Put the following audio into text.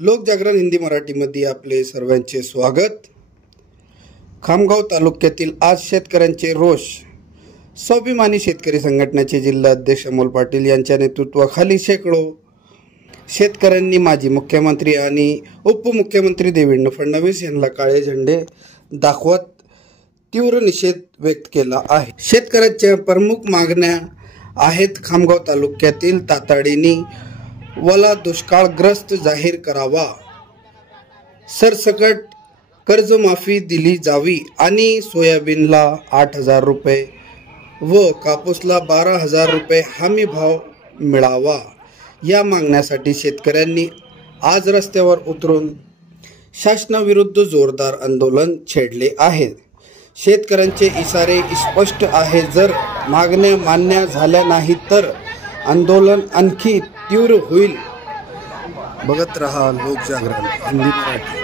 लोकजागरण हिंदी मराठीमध्ये आपले सर्वांचे स्वागत। खामगाव तालुक्यातील आज शेतकऱ्यांचे रोष। स्वाभिमानी शेतकरी संघटनेचे जिल्हाध्यक्ष अमोल पाटील यांच्या नेतृत्वाखाली शेकडो शेतकऱ्यांनी माजी मुख्यमंत्री आणि उपमुख्यमंत्री देवेंद्र फडणवीस यांना काळे झेंडे दाखवत तीव्र निषेध व्यक्त केला आहे। शेतकऱ्यांच्या प्रमुख मागण्या आहेत खामगाव तालुक्यातील तातडीने वला दुष्काळग्रस्त जाहीर करावा, सरसकट कर्जमाफी दिली जावी आणि सोयाबीनला 8,000 रुपये व कापूसला 12,000 रुपये हमी भाव मिळावा। या मागण्यासाठी शेतकऱ्यांनी आज रस्त्यावर उतरून शासनाविरुद्ध जोरदार आंदोलन छेडले आहे। शेतकऱ्यांचे इशारे स्पष्ट आहे, जर मागण्या मान्य झाल्या नाही तर आंदोलन आणखी तीव्र होईल। बघत रहा लोकजागरण हिंदी मराठी।